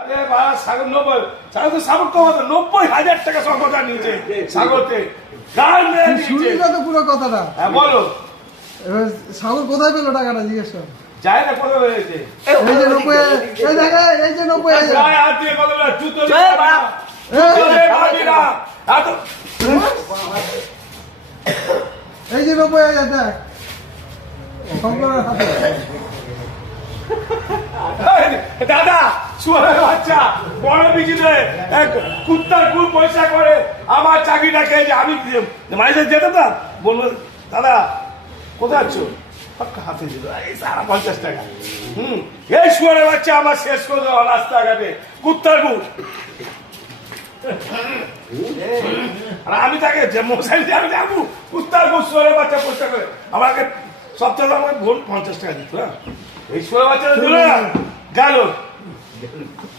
আরে বাবা সাগর 90 সাগর তো সাগর কমাতো 90,000 টাকা সম্পদ নিয়েছে সাগরতে গাল মেরে নিয়েছে। শুনলি না তো পুরো কথাটা। হ্যাঁ বলো। এবার সাগর কোথায় পেলো টাকাটা জিজ্ঞেস কর। যায় না কত হয়েছে এই যে 90, এই দেখে এই যে 90,000। যায় হাত দিয়ে কত না জুতো এই, পাবি না এত এই যে 90,000 দেখ শঙ্করের হাতে। দাদা শুয়ারের বাচ্চা বড় বিচিতে কুত্তার কুল পয়সা করে আমার চাকরিটা খেয়েছে আমি মাইসে যেতাম না বলবো দাদা কোথায় আছো পাক্কা হাতে দিল এই সারা 50 টাকা এই শুয়ারের বাচ্চা আমার শেষ করে দেওয়া রাস্তাঘাটে কুত্তার কুল আর আমি তাকে যে মশাই দিয়ে আমি যাবো কুত্তার কুল শুয়ারের বাচ্চা পয়সা করে আমাকে সপ্তাহে আমাকে ভোট 50 টাকা দিত হ্যাঁ এই শুয়ারের বাচ্চাটা দিল না গেল